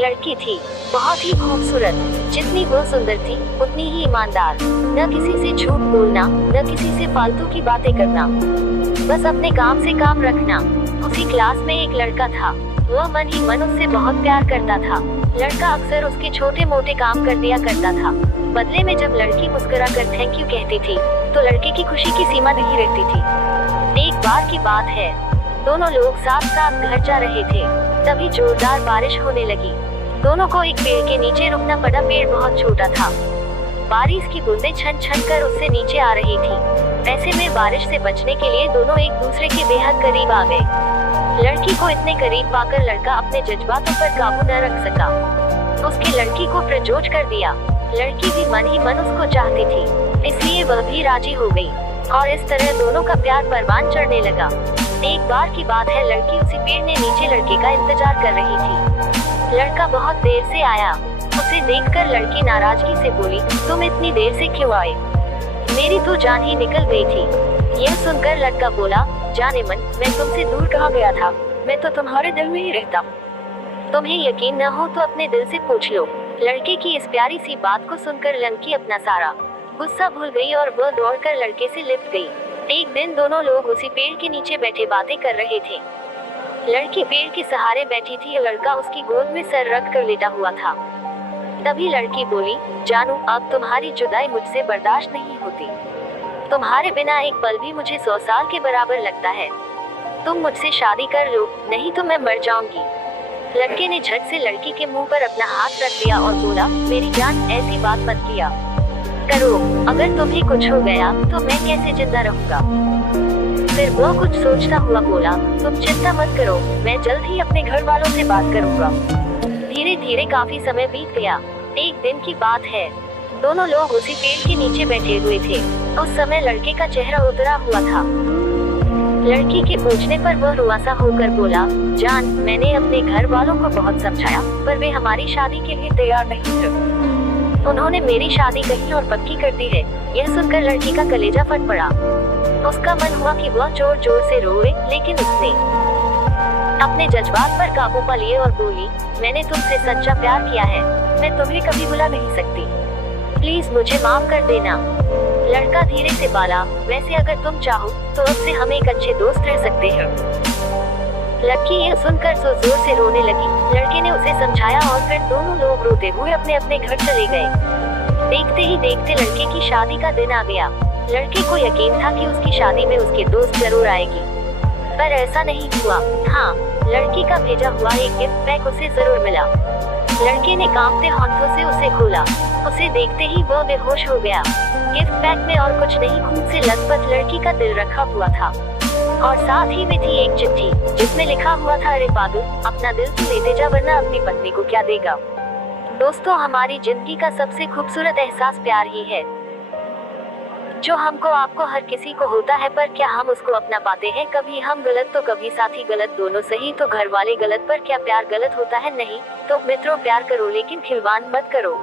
लड़की थी, बहुत ही खूबसूरत। जितनी वो सुंदर थी उतनी ही ईमानदार। न किसी से झूठ बोलना, न किसी से फालतू की बातें करना, बस अपने काम से काम रखना। उसी क्लास में एक लड़का था, वह मन ही मन उससे बहुत प्यार करता था। लड़का अक्सर उसके छोटे मोटे काम कर दिया करता था। बदले में जब लड़की मुस्कुरा कर थैंक यू कहती थी तो लड़के की खुशी की सीमा नहीं रहती थी। एक बार की बात है, दोनों लोग साथ साथ घर जा रहे थे, तभी जोरदार बारिश होने लगी। दोनों को एक पेड़ के नीचे रुकना पड़ा। पेड़ बहुत छोटा था, बारिश की बूंदें छन छन कर उससे नीचे आ रही थी। ऐसे में बारिश से बचने के लिए दोनों एक दूसरे के बेहद करीब आ गए। लड़की को इतने करीब पाकर लड़का अपने जज्बातों पर काबू न रख सका। उसकी लड़की को प्रपोज कर दिया। लड़की भी मन ही मन उसको चाहती थी, इसलिए वह भी राजी हो गई और इस तरह दोनों का प्यार परवान चढ़ने लगा। एक बार की बात है, लड़की उसी पेड़ ने नीचे लड़के का इंतजार कर रही थी। लड़का बहुत देर से आया। उसे देखकर लड़की नाराजगी से बोली, तुम इतनी देर से क्यों आए? मेरी तो जान ही निकल गई थी। यह सुनकर लड़का बोला, जाने मन, मैं तुमसे दूर कहाँ गया था, मैं तो तुम्हारे दिल में ही रहता। तुम्हें यकीन न हो तो अपने दिल से पूछ लो। लड़के की इस प्यारी सी बात को सुनकर लड़की अपना सारा गुस्सा भूल गई और वह दौड़कर लड़के से लिपट गई। एक दिन दोनों लोग उसी पेड़ के नीचे बैठे बातें कर रहे थे। लड़की पेड़ के सहारे बैठी थी, लड़का उसकी गोद में सर रख कर लेटा हुआ था। तभी लड़की बोली, जानू, अब तुम्हारी जुदाई मुझसे बर्दाश्त नहीं होती। तुम्हारे बिना एक पल भी मुझे 100 साल के बराबर लगता है। तुम मुझसे शादी कर लो, नहीं तो मैं मर जाऊंगी। लड़के ने झट से लड़की के मुंह पर अपना हाथ रख दिया और बोला, मेरी जान, ऐसी बात मत किया करो। अगर तुम्हें कुछ हो गया तो मैं कैसे जिंदा रहूंगा? फिर वो कुछ सोचता हुआ बोला, तुम चिंता मत करो, मैं जल्द ही अपने घर वालों से बात करूंगा। धीरे धीरे काफी समय बीत गया। एक दिन की बात है, दोनों लोग उसी पेड़ के नीचे बैठे हुए थे। उस समय लड़के का चेहरा उतरा हुआ था। लड़की के पूछने पर वह रुआसा होकर बोला, जान, मैंने अपने घर वालों को बहुत समझाया पर वे हमारी शादी के लिए तैयार नहीं थे। उन्होंने मेरी शादी कही और पक्की कर दी है। यह सुनकर लड़की का कलेजा फट पड़ा। उसका मन हुआ कि वह जोर जोर से रोए, लेकिन उसने अपने जज्बात पर काबू पा लिए और बोली, मैंने तुमसे सच्चा प्यार किया है, मैं तुम्हें कभी भुला नहीं सकती। प्लीज मुझे माफ कर देना। लड़का धीरे से बोला, वैसे अगर तुम चाहो तो अब से हम एक अच्छे दोस्त रह सकते हैं। लड़की यह सुनकर जोर से रोने लगी। लड़के ने उसे समझाया और फिर दोनों लोग रोते हुए अपने अपने घर चले गए। देखते ही देखते लड़के की शादी का दिन आ गया। लड़के को यकीन था कि उसकी शादी में उसके दोस्त जरूर आएगी, पर ऐसा नहीं हुआ। हाँ, लड़की का भेजा हुआ एक गिफ्ट पैक उसे जरूर मिला। लड़के ने कांपते हाथों से उसे खोला। उसे देखते ही वह बेहोश हो गया। गिफ्ट पैक में और कुछ नहीं, खून से लथपथ लड़की का दिल रखा हुआ था और साथ ही में थी एक चिट्ठी जिसमें लिखा हुआ था, अरे पागल, अपना दिल तू लेते जा, वरना अपनी पत्नी को क्या देगा। दोस्तों, हमारी जिंदगी का सबसे खूबसूरत एहसास प्यार ही है, जो हमको आपको हर किसी को होता है, पर क्या हम उसको अपना पाते हैं? कभी हम गलत तो कभी साथी गलत, दोनों सही तो घर वाले गलत, पर क्या प्यार गलत होता है? नहीं। तो मित्रों, प्यार करो लेकिन खिलवाड़ मत करो।